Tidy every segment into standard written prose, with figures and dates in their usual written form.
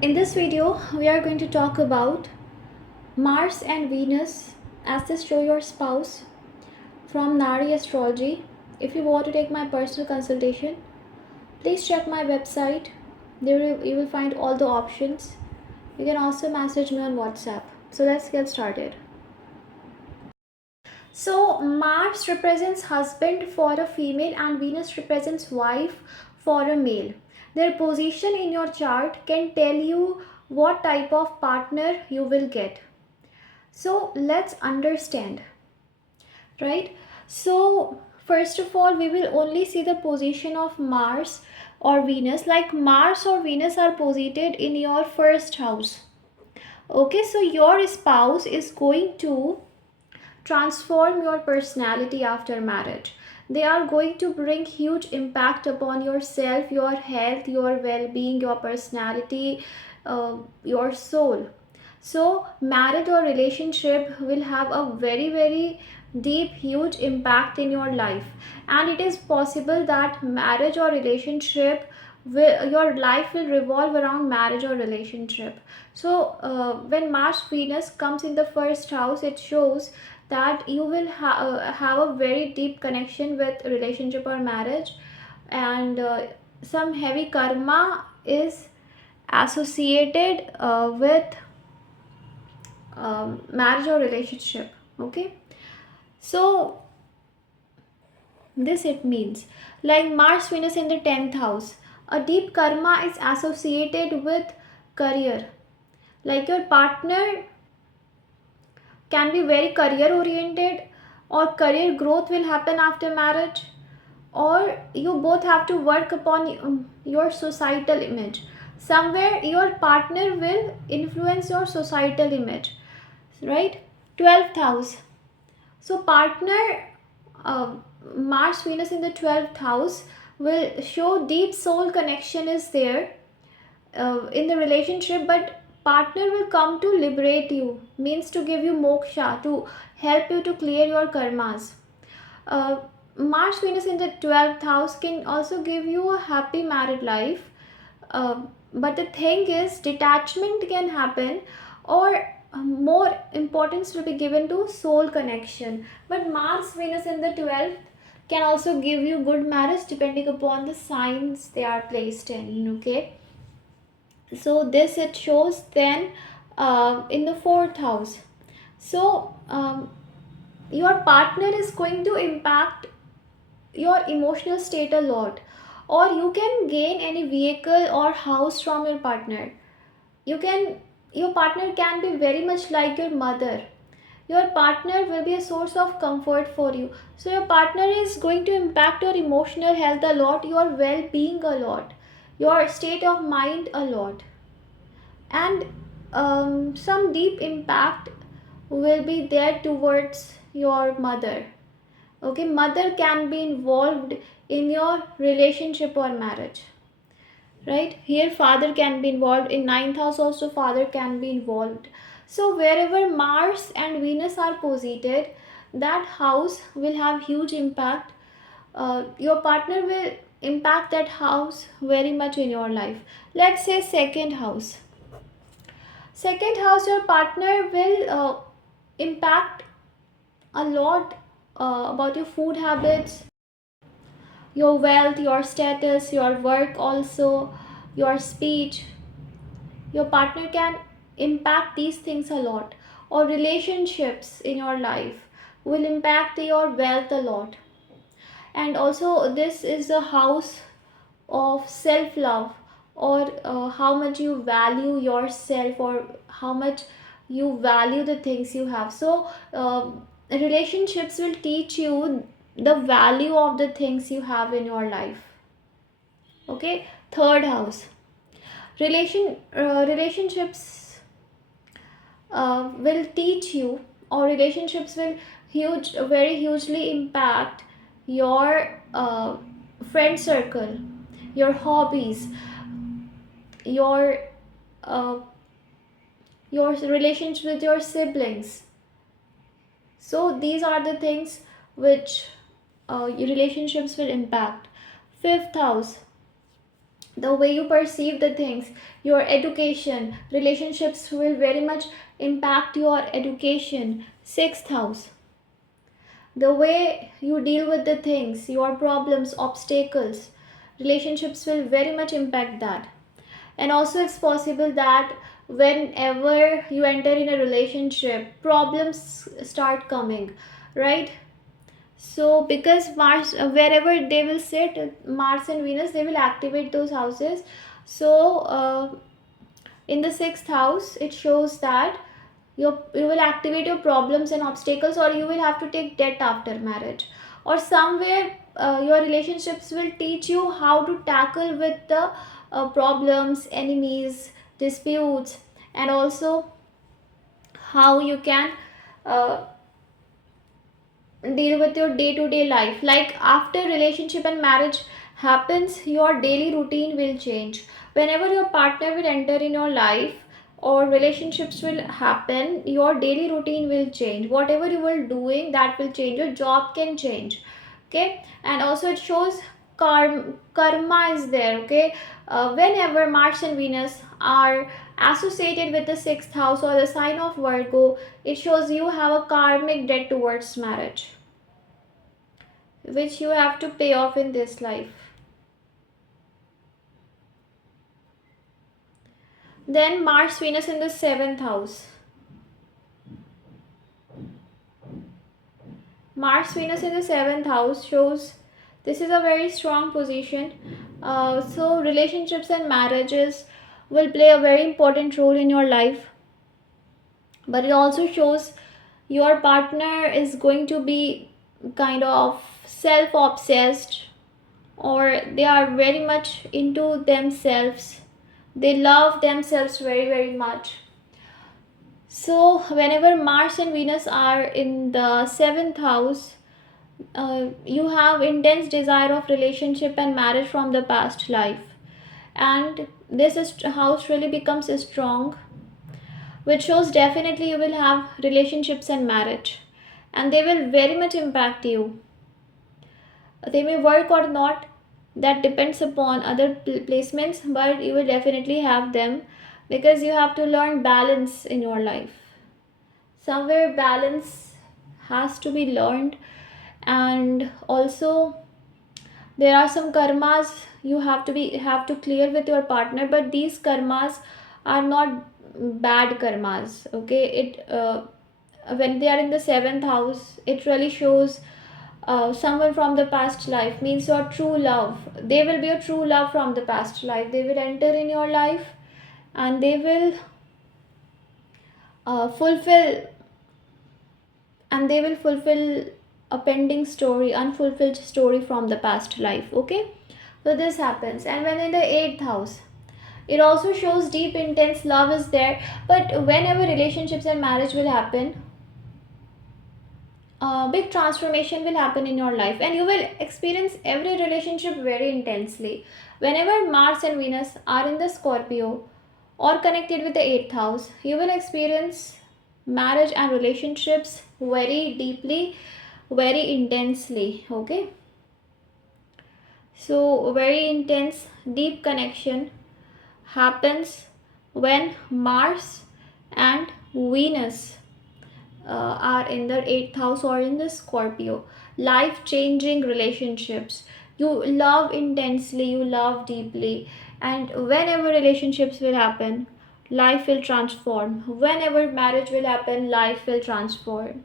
In this video, we are going to talk about Mars and Venus as they show your spouse from Nadi Astrology. If you want to take my personal consultation, please check my website. There you will find all the options. You can also message me on WhatsApp. So let's get started. So Mars represents husband for a female and Venus represents wife for a male. Their position in your chart can tell you what type of partner you will get. So let's understand, right? So first of all, we will only see the position of Mars or Venus. Like Mars or Venus are posited in your first house. Okay, so your spouse is going to transform your personality after marriage. They are going to bring huge impact upon yourself, your health, your well-being, your personality, your soul. So marriage or relationship will have a very deep huge impact in your life, and it is possible that marriage or relationship your life will revolve around marriage or relationship. So when Mars Venus comes in the first house, it shows that you will have a very deep connection with relationship or marriage, and some heavy karma is associated with marriage or relationship. Okay, so this it means, like Mars Venus in the 10th house, a deep karma is associated with career. Like your partner can be very career oriented, or career growth will happen after marriage, or you both have to work upon your societal image. Somewhere your partner will influence your societal image, right? 12th house. So partner, uh, Mars Venus in the 12th house will show deep soul connection is there in the relationship, but partner will come to liberate you, means to give you moksha, to help you to clear your karmas. uh, Mars Venus in the 12th house can also give you a happy married life, uh, but the thing is detachment can happen, or more importance will be given to soul connection. But Mars Venus in the 12th can also give you good marriage depending upon the signs they are placed in. Okay, so this it shows. Then in the 4th house, so your partner is going to impact your emotional state a lot, or you can gain any vehicle or house from your partner. Your partner can be very much like your mother. Your partner will be a source of comfort for you. So your partner is going to impact your emotional health a lot, your well-being a lot, your state of mind a lot, and some deep impact will be there towards your mother. Okay, mother can be involved in your relationship or marriage, right? Here father can be involved. In ninth house also father can be involved. So wherever Mars and Venus are posited, that house will have huge impact. Your partner will impact that house very much in your life. Let's say second house, your partner will impact a lot about your food habits, your wealth, your status, your work, also your speech. Your partner can impact these things a lot, or relationships in your life will impact your wealth a lot. And also, this is a house of self love, or how much you value yourself, or how much you value the things you have. So relationships will teach you the value of the things you have in your life. Okay, third house, relationships will teach you, or relationships will very hugely impact your friend circle, your hobbies, your uh, your relations with your siblings. So these are the things which your relationships will impact. Fifth house, the way you perceive the things, your education, relationships will very much impact your education. Sixth house, the way you deal with the things, your problems, obstacles, relationships will very much impact that. And also it's possible that whenever you enter in a relationship, problems start coming, right? So because Mars, wherever they will sit, Mars and Venus, they will activate those houses. So in the sixth house, it shows that you will activate your problems and obstacles, or you will have to take debt after marriage, or somewhere your relationships will teach you how to tackle with the problems, enemies, disputes, and also how you can uh, deal with your day to day life. Like after relationship and marriage happens, your daily routine will change. Whenever your partner will enter in your life or relationships will happen, your daily routine will change. Whatever you were doing, that will change. Your job can change. Okay. And also it shows karma is there. Okay. Whenever Mars and Venus are associated with the sixth house or the sign of Virgo, it shows you have a karmic debt towards marriage, which you have to pay off in this life. Then Mars Venus in the seventh house. Mars Venus in the seventh house shows this is a very strong position. So relationships and marriages will play a very important role in your life, but it also shows your partner is going to be kind of self obsessed, or they are very much into themselves. They love themselves very, very much. So, whenever Mars and Venus are in the seventh house, you have intense desire of relationship and marriage from the past life, and house really becomes strong, which shows definitely you will have relationships and marriage, and they will very much impact you. They may work or not, that depends upon other placements, but you will definitely have them, because you have to learn balance in your life. Somewhere balance has to be learned. And also there are some karmas you have to clear with your partner, but these karmas are not bad karmas. Okay. It When they are in the seventh house, it really shows someone from the past life, means your true love. They will be a true love from the past life. They will enter in your life, and they will fulfill fulfill a pending story, unfulfilled story from the past life. Okay. So this happens. And when in the eighth house, it also shows deep intense love is there. But whenever relationships and marriage will happen, a big transformation will happen in your life, and you will experience every relationship very intensely. Whenever Mars and Venus are in the Scorpio or connected with the eighth house, you will experience marriage and relationships very deeply, very intensely. Okay. So very intense deep connection happens when Mars and Venus are in the eighth house or in the Scorpio. Life changing relationships. You love intensely, you love deeply, and whenever relationships will happen, life will transform. Whenever marriage will happen, life will transform.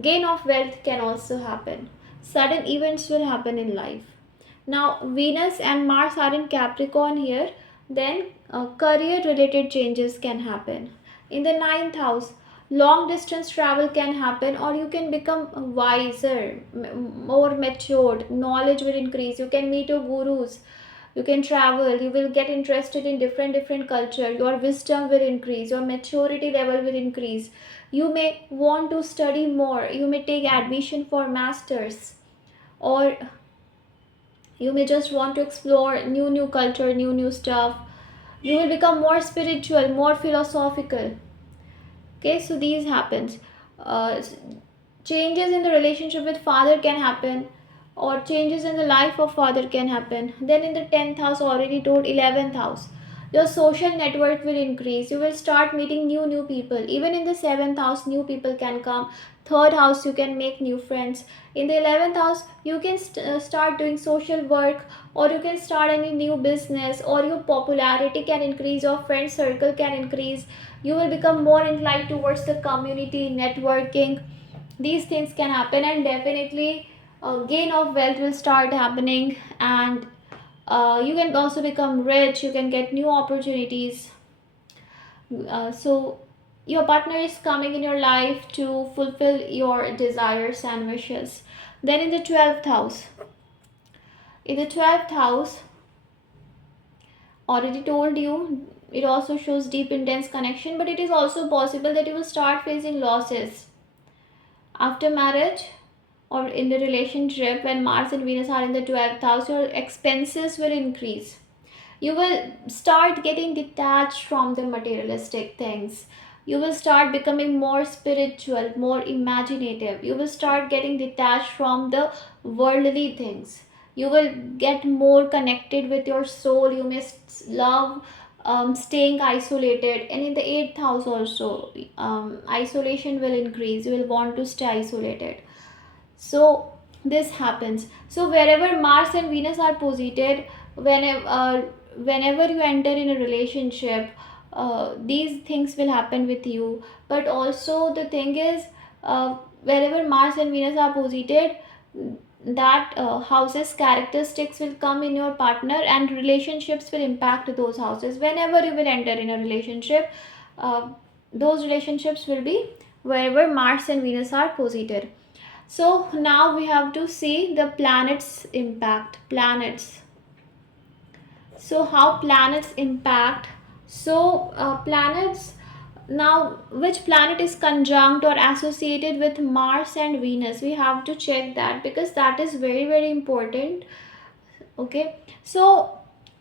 Gain of wealth can also happen. Sudden events will happen in life. Now, Venus and Mars are in Capricorn here, then career related changes can happen. In the ninth house, long distance travel can happen, or you can become wiser, more matured, knowledge will increase. You can meet your gurus, you can travel, you will get interested in different culture, your wisdom will increase, your maturity level will increase. You may want to study more, you may take admission for masters, or you may just want to explore new culture, new stuff. You will become more spiritual, more philosophical. Okay. So these happens. uh, Changes in the relationship with father can happen, or changes in the life of father can happen. Then in the 10th house, already told, 11th house, your social network will increase. You will start meeting new people. Even in the 7th house, new people can come. Third house, you can make new friends. In the 11th house, you can start doing social work, or you can start any new business, or your popularity can increase, your friend circle can increase. You will become more inclined towards the community networking. These things can happen, and definitely gain of wealth will start happening. And you can also become rich, you can get new opportunities. So your partner is coming in your life to fulfill your desires and wishes. Then in the 12th house, in the 12th house, already told you, it also shows deep intense connection, but it is also possible that you will start facing losses after marriage or in the relationship. When Mars and Venus are in the 12th house, your expenses will increase. You will start getting detached from the materialistic things. You will start becoming more spiritual, more imaginative. You will start getting detached from the worldly things. You will get more connected with your soul. You may love staying isolated. And in the 8th house also, isolation will increase. You will want to stay isolated. So this happens. So wherever Mars and Venus are posited, whenever you enter in a relationship, these things will happen with you. But also the thing is, wherever Mars and Venus are posited, that houses characteristics will come in your partner, and relationships will impact those houses. Whenever you will enter in a relationship, uh, those relationships will be wherever Mars and Venus are posited. So now we have to see the planets impact. Planets. So how planets impact? So planets, now which planet is conjunct or associated with Mars and Venus? We have to check that, because that is very important. Okay. So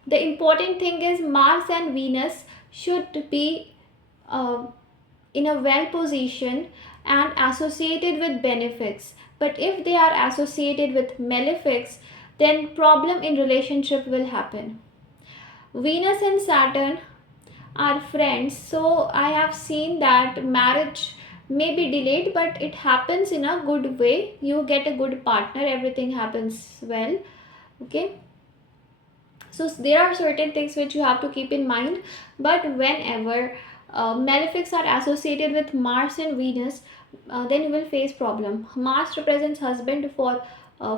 the important thing is Mars and Venus should be uh, in a well position and associated with benefics. But if they are associated with malefics, then problem in relationship will happen. Venus and Saturn are friends, so I have seen that marriage may be delayed, but it happens in a good way. You get a good partner, everything happens well. Okay. So there are certain things which you have to keep in mind. But whenever malefics are associated with Mars and Venus, then you will face problem. Mars represents husband for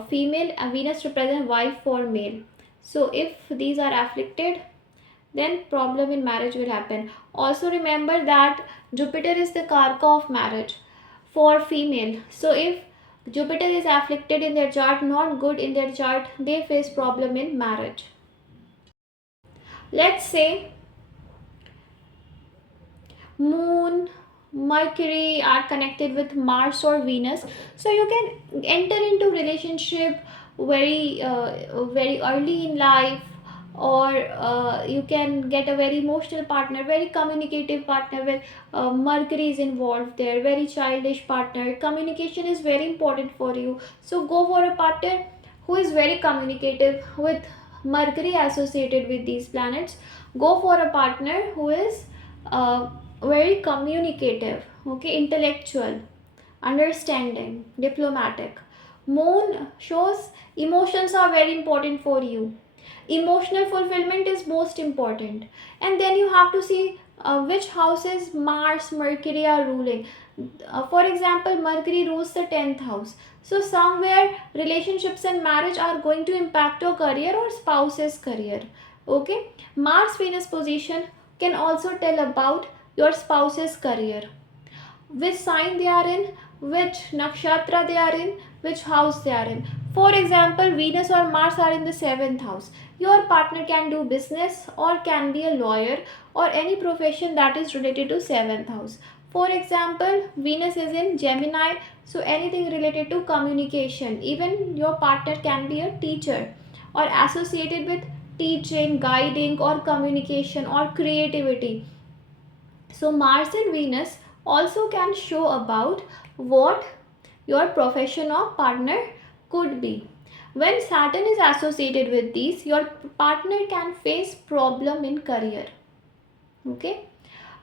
female, and Venus represents wife for male. So if these are afflicted, then problem in marriage will happen. Also remember that Jupiter is the karka of marriage for female. So if Jupiter is afflicted in their chart, not good in their chart, they face problem in marriage. Let's say Moon, Mercury are connected with Mars or Venus, so you can enter into relationship very early in life, or you can get a very emotional partner, very communicative partner, where Mercury is involved there, very childish partner. Communication is very important for you, so go for a partner who is very communicative. With Mercury associated with these planets, go for a partner who is uh, very communicative, okay, intellectual, understanding, diplomatic. Moon shows emotions are very important for you. Emotional fulfillment is most important. And then you have to see which houses Mars, Mercury are ruling. For example, Mercury rules the 10th house. So somewhere relationships and marriage are going to impact your career or spouse's career. Okay. Mars Venus position can also tell about your spouse's career, which sign they are in, which nakshatra they are in, which house they are in. For example, Venus or Mars are in the 7th house. Your partner can do business or can be a lawyer or any profession that is related to 7th house. For example, Venus is in Gemini, so anything related to communication. Even your partner can be a teacher or associated with teaching, guiding, or communication or creativity. So Mars and Venus also can show about what your profession or partner could be. When Saturn is associated with these, your partner can face problem in career. Okay,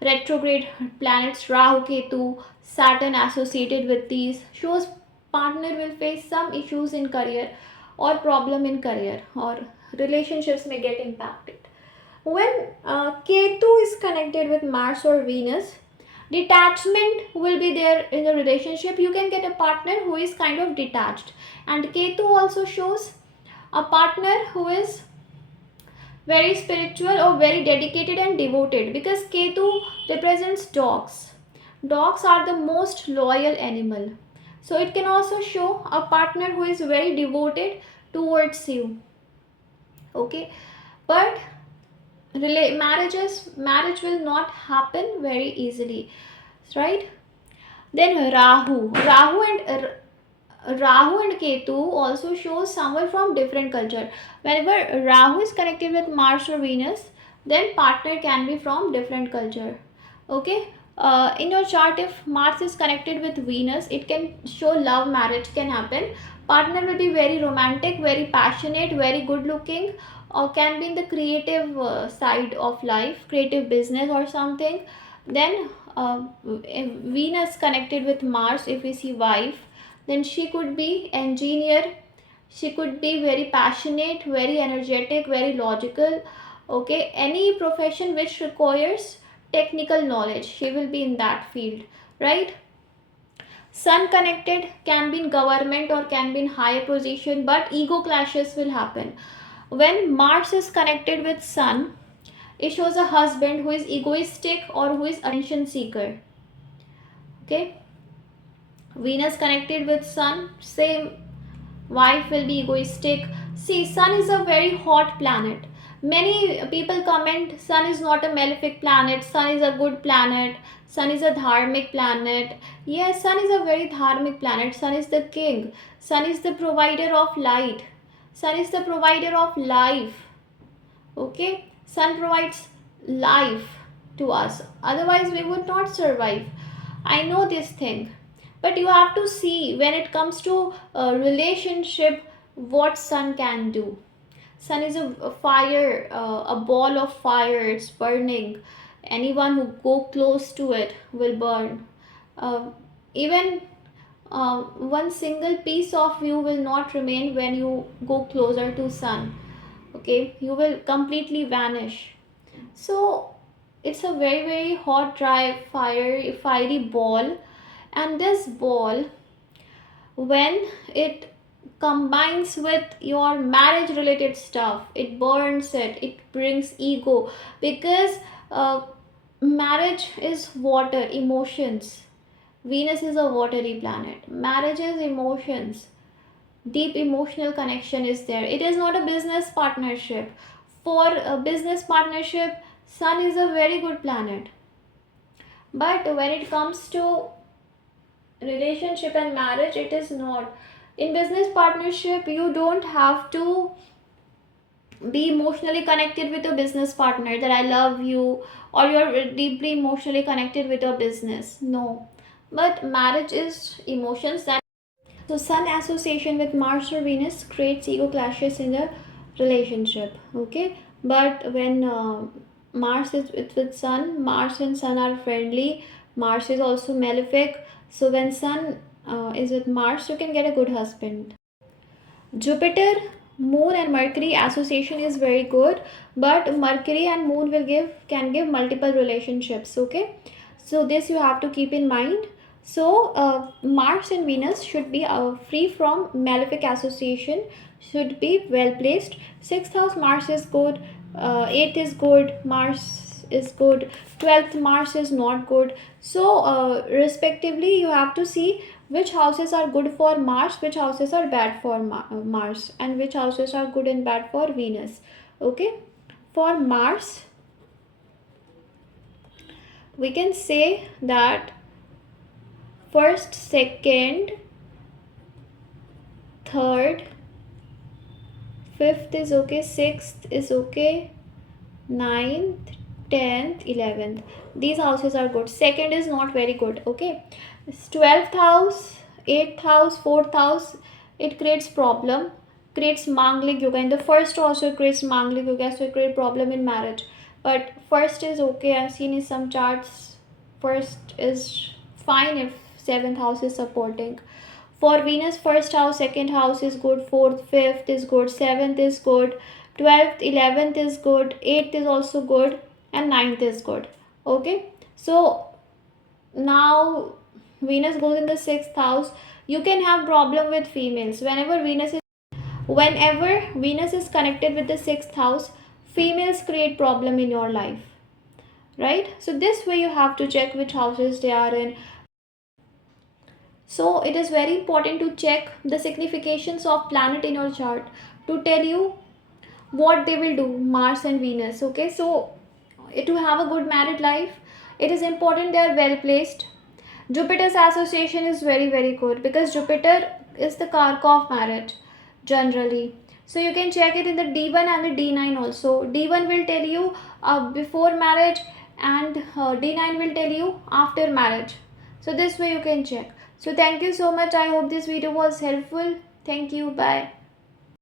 retrograde planets Rahu, Ketu, Saturn associated with these shows partner will face some issues in career or problem in career, or relationships may get impacted. When Ketu is connected with Mars or Venus, detachment will be there in the relationship. You can get a partner who is kind of detached, and Ketu also shows a partner who is very spiritual or very dedicated and devoted, because Ketu represents dogs. Dogs are the most loyal animal, so it can also show a partner who is very devoted towards you. Okay, but marriage will not happen very easily, right? Then Rahu and Ketu also shows someone from different culture. Whenever Rahu is connected with Mars or Venus, then partner can be from different culture. Okay. In your chart, if Mars is connected with Venus, it can show love marriage can happen. Partner will be very romantic, very passionate, very good looking, or can be in the creative side of life, creative business or something. Then if Venus connected with Mars, if we see wife, then she could be engineer, she could be very passionate, very energetic, very logical. Okay, any profession which requires technical knowledge, she will be in that field, right? Sun connected can be in government or can be in higher position, but ego clashes will happen. When Mars is connected with Sun, it shows a husband who is egoistic or who is attention seeker. Okay, Venus connected with Sun, same, wife will be egoistic. See, Sun is a very hot planet. Many people comment Sun is not a malefic planet, Sun is a good planet, Sun is a dharmic planet. Yes, Sun is a very dharmic planet. Sun is the king, Sun is the provider of light, Sun is the provider of life. Okay, Sun provides life to us, otherwise we would not survive. I know this thing, but you have to see when it comes to a relationship what Sun can do. Sun is a fire, a ball of fire, it's burning. Anyone who go close to it will burn. Even one single piece of you will not remain when you go closer to Sun. Okay, you will completely vanish. So it's a very very hot, dry, fiery ball, and this ball, when it combines with your marriage related stuff, it burns it brings ego, because uh, marriage is water, emotions. Venus is a watery planet. Marriage is emotions, deep emotional connection is there. It is not a business partnership. For a business partnership, Sun is a very good planet, but when it comes to relationship and marriage, it is not. In business partnership, you don't have to be emotionally connected with your business partner that I love you, or you're deeply emotionally connected with your business. No, but marriage is emotions. That so Sun association with Mars or Venus creates ego clashes in the relationship. Okay, but when Mars is with Sun, Mars and Sun are friendly. Mars is also malefic. So when Sun is with Mars, you can get a good husband. Jupiter, Moon and Mercury association is very good, but Mercury and Moon will give multiple relationships. Okay, so this you have to keep in mind. So Mars and Venus should be free from malefic association, should be well placed. Sixth house Mars is good, eighth is good, Mars is good, 12th Mars is not good. So respectively you have to see which houses are good for Mars, which houses are bad for Mars, and which houses are good and bad for Venus. Okay, for Mars we can say that first, second, third, fifth is okay, sixth is okay, ninth, 10th, 11th, these houses are good. Second is not very good. Okay, 12th house, 8th house, 4th house, it creates problem. creates manglik yoga. In the first also creates manglik yoga, so it create problem in marriage. But first is okay. I've seen in some charts, first is fine if seventh house is supporting. For Venus, first house, second house is good, fourth, fifth is good, seventh is good, 12th, 11th is good, 8th is also good, and ninth is good. Okay, so now Venus goes in the sixth house. You can have problem with females whenever Venus is connected with the sixth house. Females create problem in your life, right? So this way you have to check which houses they are in. So it is very important to check the significations of planet in your chart to tell you what they will do, Mars and Venus. Okay, so to have a good married life, it is important they are well placed. Jupiter's association is very very good because Jupiter is the karka of marriage generally. So you can check it in the D1 and the D9 also. D1 will tell you before marriage, and D9 will tell you after marriage. So this way you can check. So thank you so much. I hope this video was helpful. Thank you. Bye.